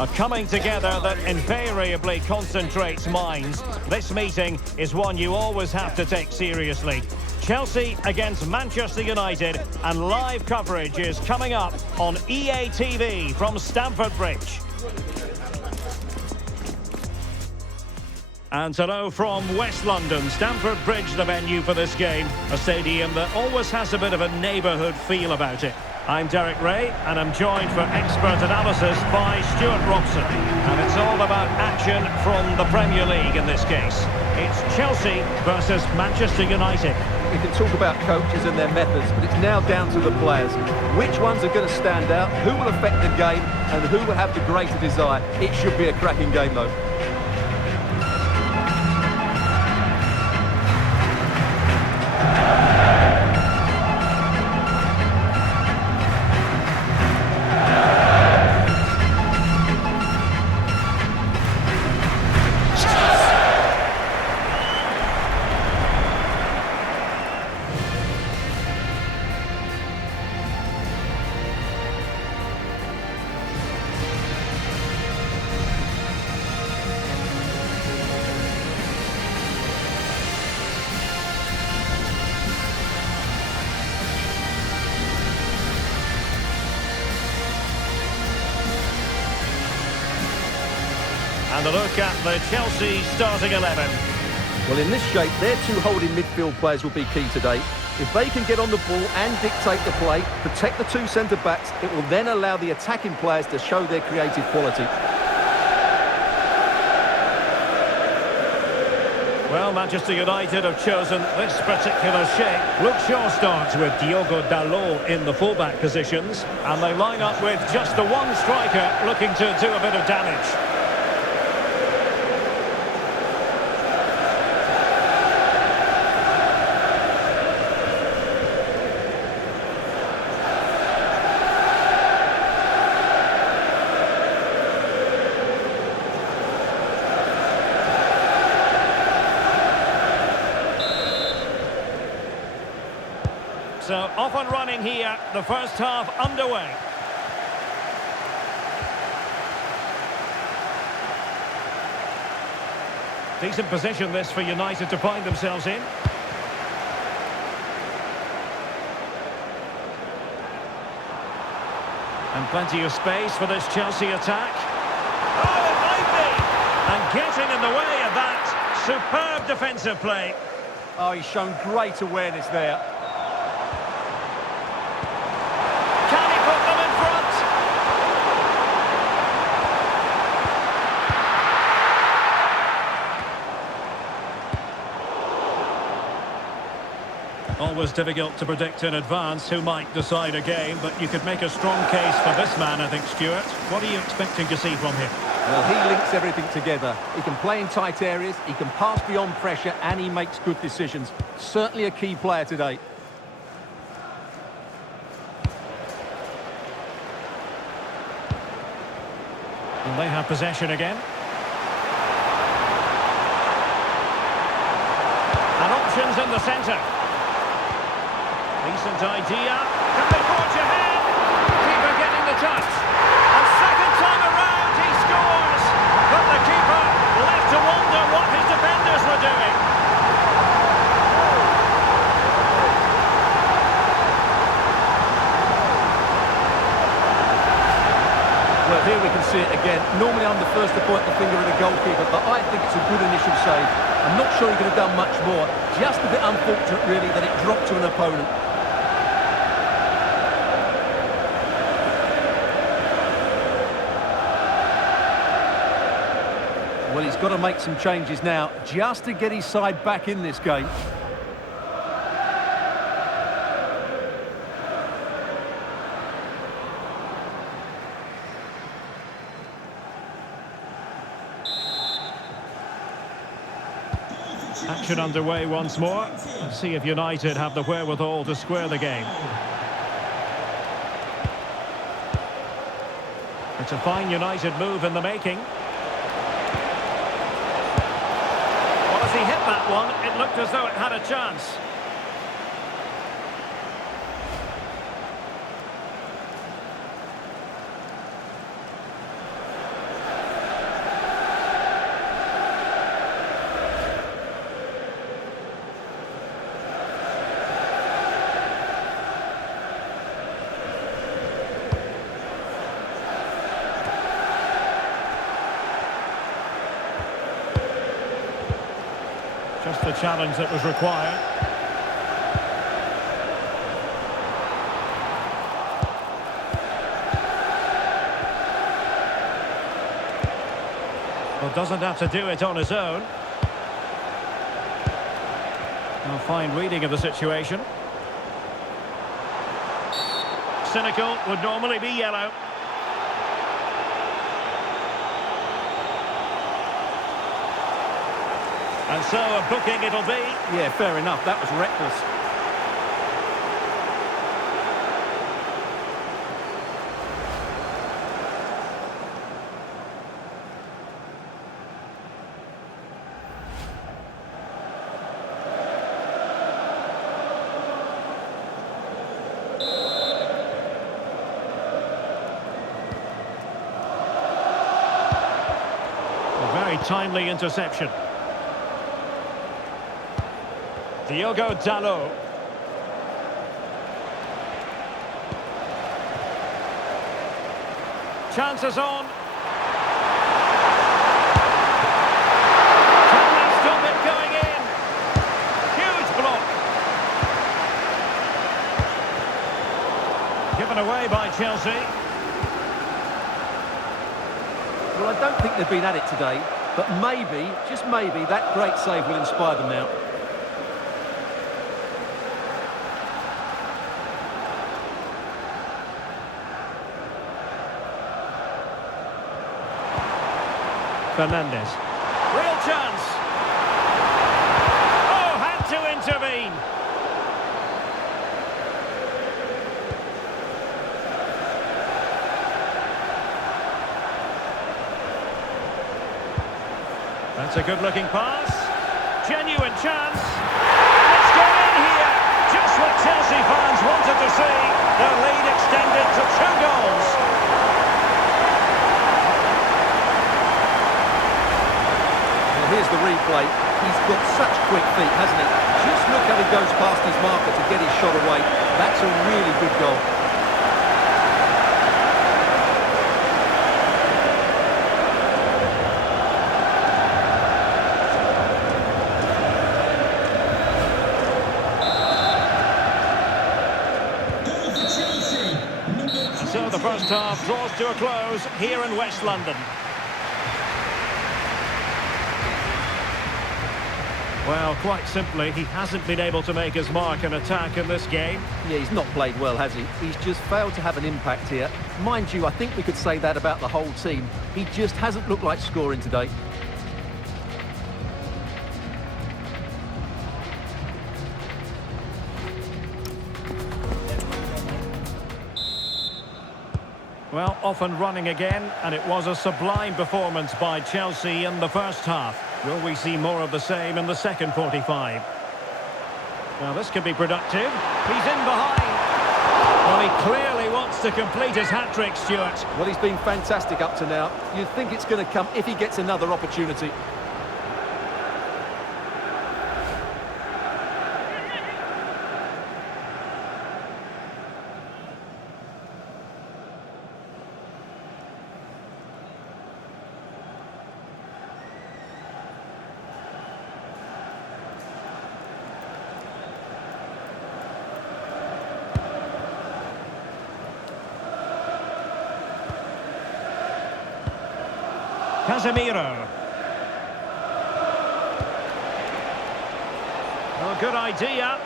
A coming together that invariably concentrates minds. This meeting is one you always have to take seriously. Chelsea against Manchester United, and live coverage is coming up on EA TV from Stamford Bridge. And hello from West London. Stamford Bridge, the venue for this game. A stadium that always has a bit of a neighbourhood feel about it. I'm Derek Ray, and I'm joined for expert analysis by Stuart Robson. And it's all about action from the Premier League in this case. It's Chelsea versus Manchester United. We can talk about coaches and their methods, but it's now down to the players. Which ones are going to stand out, who will affect the game, and who will have the greater desire. It should be a cracking game, though. And a look at the Chelsea starting 11. Well, in this shape, their two holding midfield players will be key today. If they can get on the ball and dictate the play, protect the two centre-backs, it will then allow the attacking players to show their creative quality. Well, Manchester United have chosen this particular shape. Luke Shaw starts with Diogo Dalot in the fullback positions, and they line up with just the one striker looking to do a bit of damage. So off and running here, the first half underway. Decent position this for United to find themselves in. And plenty of space for this Chelsea attack. Oh, it might be! And getting in the way of that superb defensive play. Oh, he's shown great awareness there. Always difficult to predict in advance who might decide a game, but you could make a strong case for this man, I think, Stuart. What are you expecting to see from him? Well, he links everything together. He can play in tight areas, he can pass beyond pressure, and he makes good decisions. Certainly a key player today. And they have possession again. And options in the centre. Decent idea. Can they forge ahead? Keeper getting the touch. And second time around he scores. But the keeper left to wonder what his defenders were doing. Well, here we can see it again. Normally I'm the first to point the finger at the goalkeeper, but I think it's a good initial save. I'm not sure he could have done much more. Just a bit unfortunate, really, that it dropped to an opponent. Well, he's got to make some changes now, just to get his side back in this game. Action underway once more. Let's see if United have the wherewithal to square the game. It's a fine United move in the making. Well, as he hit that one, it looked as though it had a chance. Just the challenge that was required. Well, doesn't have to do it on his own. A fine reading of the situation. Cynical would normally be yellow. And so a booking it'll be. Yeah, fair enough. That was reckless. A very timely interception. Diogo Dalot. Chances on. Can they stop it going in? Huge block. Given away by Chelsea. Well, I don't think they've been at it today, but maybe, just maybe, that great save will inspire them now. Fernandez. Real chance. Oh, had to intervene. That's a good-looking pass. Genuine chance. Let's go in here. Just what Chelsea fans wanted to see. Their lead extended to 2 goals. Here's the replay. He's got such quick feet, hasn't he? Just look how he goes past his marker to get his shot away. That's a really good goal. So the first half draws to a close here in West London. Well, quite simply, he hasn't been able to make his mark and attack in this game. Yeah, he's not played well, has he? He's just failed to have an impact here. Mind you, I think we could say that about the whole team. He just hasn't looked like scoring today. Well, off and running again, and it was a sublime performance by Chelsea in the first half. Will we see more of the same in the second 45? Now, this could be productive. He's in behind. Well, he clearly wants to complete his hat-trick, Stuart. Well, he's been fantastic up to now. You'd think it's going to come if he gets another opportunity. Casemiro. Well, good idea.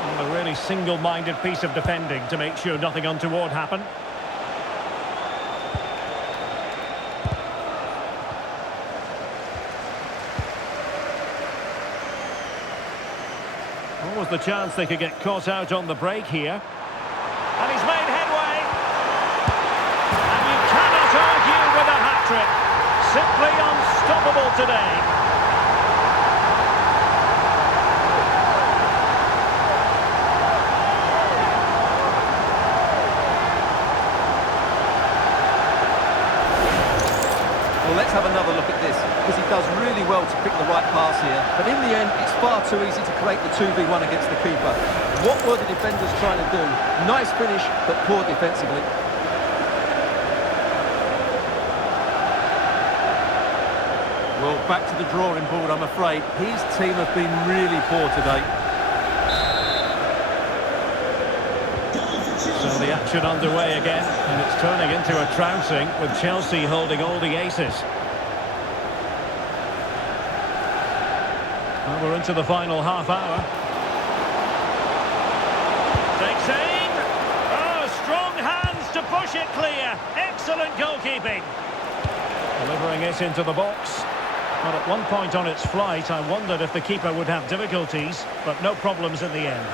And a really single-minded piece of defending to make sure nothing untoward happened. What was the chance they could get caught out on the break here? And he's made headway. And you cannot argue with a hat-trick. Simply unstoppable today. Well, let's have another look at this, because he does really well to pick the right pass here. But in the end, it's far too easy to create the 2v1 against the keeper. What were the defenders trying to do? Nice finish, but poor defensively. Well, back to the drawing board, I'm afraid. His team have been really poor today. So the action underway again, and it's turning into a trouncing with Chelsea holding all the aces. Well, we're into the final half hour. Takes aim. Oh, strong hands to push it clear. Excellent goalkeeping. Delivering it into the box. But at one point on its flight, I wondered if the keeper would have difficulties, but no problems in the end.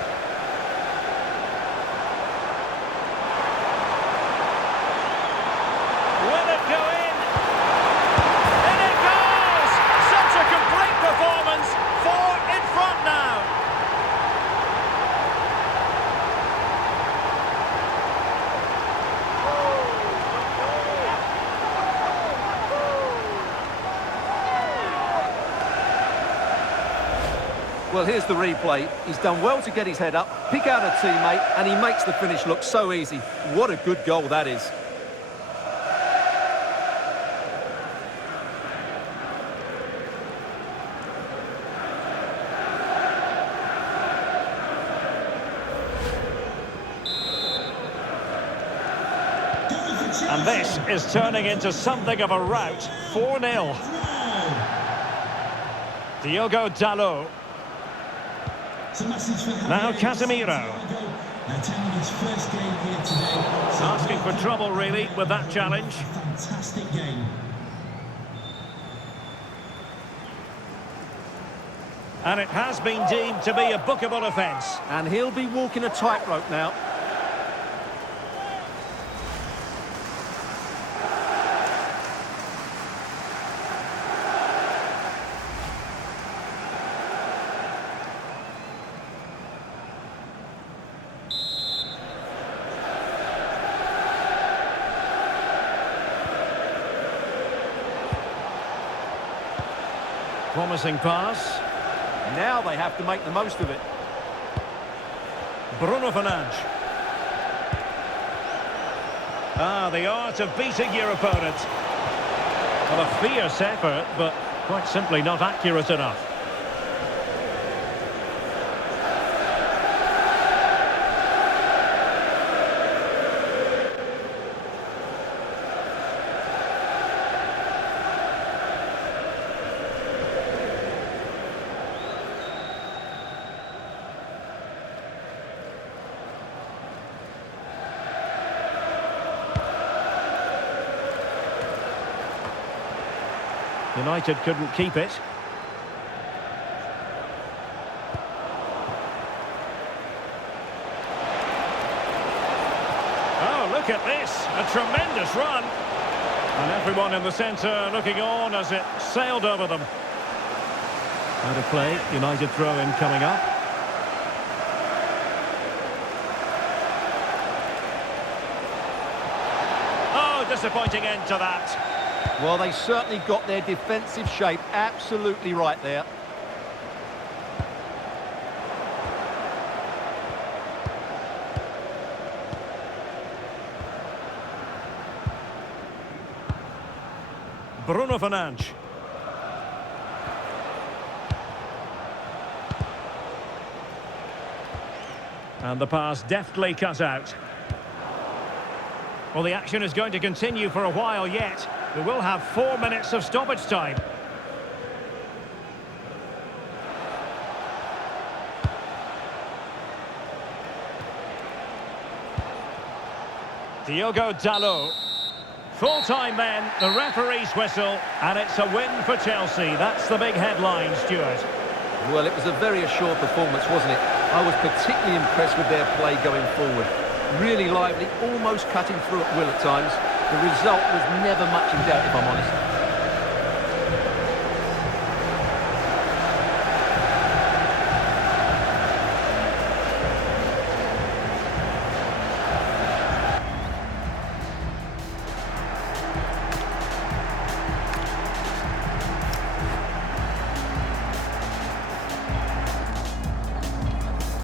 Will it go in? In it goes! Such a complete performance. 4 in front now. Well, here's the replay. He's done well to get his head up, pick out a teammate, and he makes the finish look so easy. What a good goal that is. And this is turning into something of a rout. 4-0. Diogo Dalot. Now Casemiro. Asking for trouble, really, with that challenge. Fantastic game. And it has been deemed to be a bookable offence. And he'll be walking a tightrope now. Promising pass. Now they have to make the most of it. Bruno Fernandes. The art of beating your opponent. Well, a fierce effort, but quite simply not accurate enough. United couldn't keep it. Oh, look at this. A tremendous run. And everyone in the centre looking on as it sailed over them. Out of play, United throw-in coming up. Oh, disappointing end to that. Well, they certainly got their defensive shape absolutely right there. Bruno Fernandes. And the pass deftly cut out. Well, the action is going to continue for a while yet. We will have 4 minutes of stoppage time. Diogo Dalot. Full time then, the referee's whistle, and it's a win for Chelsea. That's the big headline, Stuart. Well, it was a very assured performance, wasn't it? I was particularly impressed with their play going forward. Really lively, almost cutting through at will at times. The result was never much in doubt, if I'm honest.